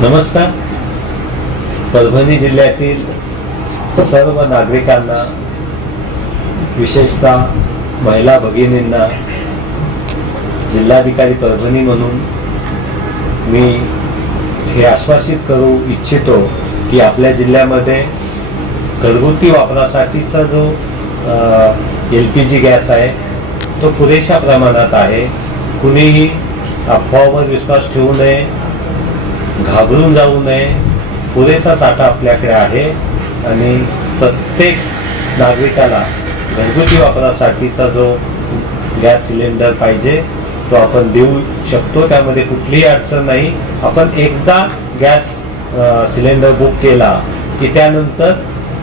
नमस्कार. परभणी जिल्ह्यातील सर्व नागरिकांना, विशेषतः महिला भगिनींना जिल्हाधिकारी परभणी म्हणून मी हे आश्वासित करू इच्छितो की आपल्या जिल्ह्यामध्ये घरगुती वापरासाठीचा जो LPG गॅस आहे तो पुरेशा प्रमाणात आहे. कुणीही अफवावर विश्वास ठेवू नये, घाबरून जाऊ नये. पुरेसा साठा आपल्याकडे आहे आणि प्रत्येक नागरिकाला घरगुती वापरासाठीचा जो गॅस सिलेंडर पाहिजे तो आपण देऊ शकतो. त्यामध्ये कुठलीही अडचण नाही. आपण एकदा गॅस सिलेंडर बुक केला की त्यानंतर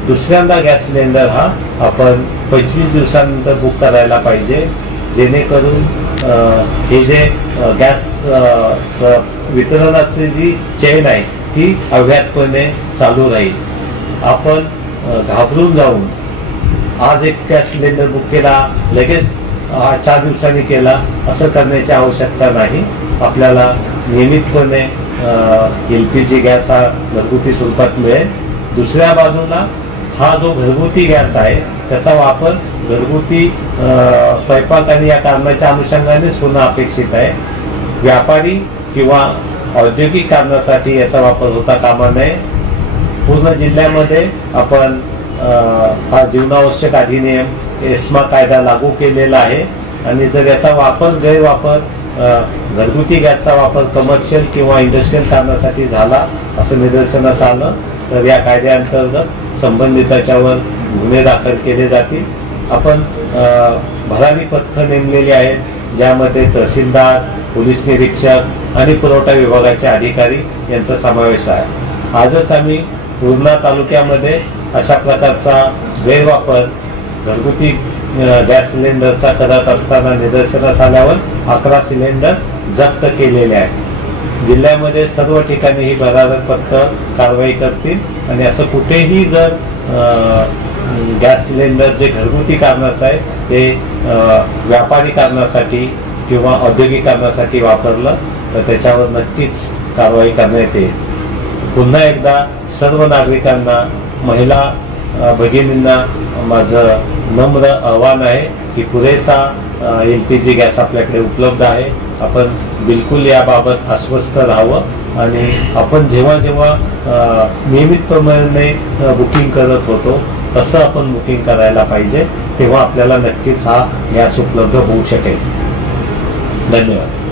दुसऱ्यांदा गॅस सिलेंडर हा आपण 25 दिवसानंतर बुक करायला पाहिजे, जेणेकरून हे जे गॅस वितरणाची जी चेन आहे ती अव्याहतपणे चालू राहील. आपण घाबरून जाऊन आज एक गॅस सिलेंडर बुक केला, लगेच 4 दिवसांनी केला, असं करण्याची आवश्यकता नाही. आपल्याला नियमितपणे LPG गॅस हा घरगुती स्वरूपात मिळेल. दुसऱ्या बाजूला हा जो घरगुती गॅस आहे त्याचा वापर घरगुती स्वयंपाक आणि या कारणाच्या अनुषंगानेच होणं अपेक्षित आहे. व्यापारी किंवा औद्योगिक कारणासाठी याचा वापर होता कामा नये. पूर्ण जिल्ह्यामध्ये आपण हा जीवनावश्यक अधिनियम एस्मा कायदा लागू केलेला आहे आणि जर याचा गैरवापर घरगुती गॅसचा वापर कमर्शियल किंवा इंडस्ट्रियल कारणासाठी झाला असं निदर्शनास आलं तर या कायद्याअंतर्गत संबंधिताच्यावर गुन्हे दाखल केले जातील. आपण भरारी पथकं नेमलेली आहेत, ज्यामध्ये तहसीलदार, पोलीस निरीक्षक आणि पुरवठा विभागाचे अधिकारी यांचा समावेश आहे. आजच आम्ही पूर्णा तालुक्यामध्ये अशा प्रकारचा गैरवापर घरगुती गॅस सिलेंडरचा करत असताना निदर्शनास आल्यावर 11 सिलेंडर जप्त केलेले आहेत. जिल्ह्यामध्ये सर्व ठिकाणी ही भरारी पथकं कारवाई करतील आणि असं कुठेही जर गॅस सिलेंडर जे घरगुती कारणाचं आहे ते व्यापारी कारणासाठी किंवा औद्योगिक कारणासाठी वापरलं तर त्याच्यावर नक्कीच कारवाई करण्यात येईल. पुन्हा एकदा सर्व नागरिकांना, महिला भगिनींना माझं नम्र आव्हान आहे की पुरेसा LPG गॅस आपल्याकडे उपलब्ध आहे. आपण बिलकुल याबाबत आश्वस्त राहावं आणि आपण जेव्हा जेव्हा नियमितपणे बुकिंग करत होतो तसं आपण बुकिंग करायला पाहिजे. तेव्हा आपल्याला नक्कीच हा गॅस उपलब्ध होऊ शकेल. धन्यवाद.